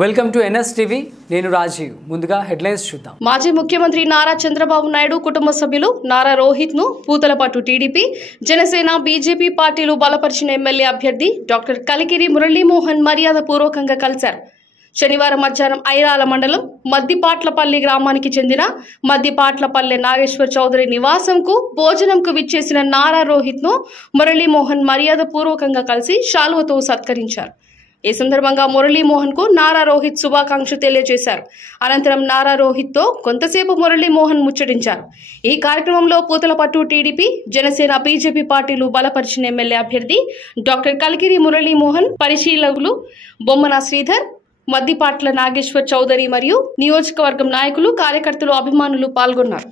Welcome to NS TV నేను రాజీవ్ ముందుగా headlines చూద్దాం మాజీ ముఖ్యమంత్రి నారా చంద్రబాబు నాయుడు కుటుంబ సభ్యులు నారా రోహిత్ ను పూతలపట్టు టీడీపీ జనసేన బీజేపీ పార్టీలు బలపరిచిన ఎమ్మెల్యే అభ్యర్థి డాక్టర్ కలికిరి మురళీమోహన్ మర్యాదపూర్వకంగా కలిశారు. శనివారం మధ్యాహ్నం ఐరాల మండలం మద్దిపాట్లపల్లి గ్రామానికి చెందిన మద్దిపాట్లపల్లె నాగేశ్వర్ చౌదరి నివాసంకు భోజనంకు విచ్చేసిన నారా రోహిత్ ను మురళీమోహన్ మర్యాదపూర్వకంగా కలిసి శాలువతో సత్కరించారు. ఈ సందర్భంగా మురళీమోహన్ కు నారా రోహిత్ శుభాకాంక్షలు తెలియజేశారు. అనంతరం నారా రోహిత్ తో కొంతసేపు మురళీమోహన్ ముచ్చటించారు. ఈ కార్యక్రమంలో పూతలపట్టు టీడీపీ జనసేన బీజేపీ పార్టీలు బలపరిచిన ఎమ్మెల్యే అభ్యర్థి డాక్టర్ కలికిరి మురళీమోహన్, పరిశీలకులు బొమ్మన శ్రీధర్, మద్దిపాట్ల నాగేశ్వర్ చౌదరి మరియు నియోజకవర్గం నాయకులు, కార్యకర్తలు, అభిమానులు పాల్గొన్నారు.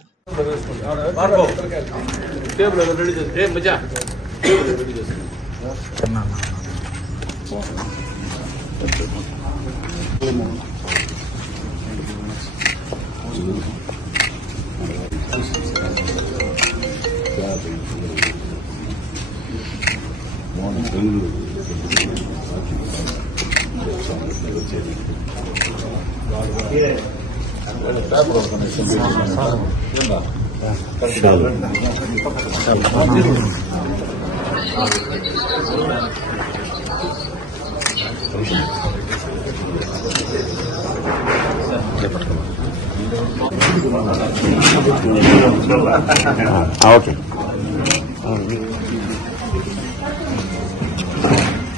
ఓకే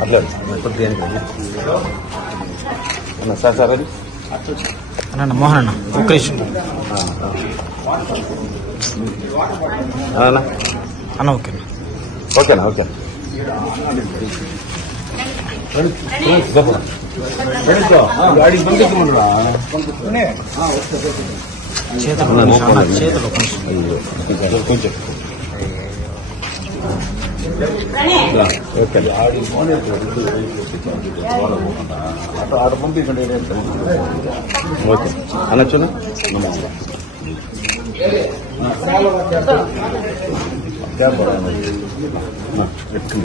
అట్లా సార్ సార్ అది అన్న మోహన్ అన్న ఒక్క నిమిషం అన్న ఓకే ఓకేనా ఓకే గాడి చేతులు కొంచెం ఓకే ఆడ పంపించండి ఓకే అనొచ్చునా నమస్తే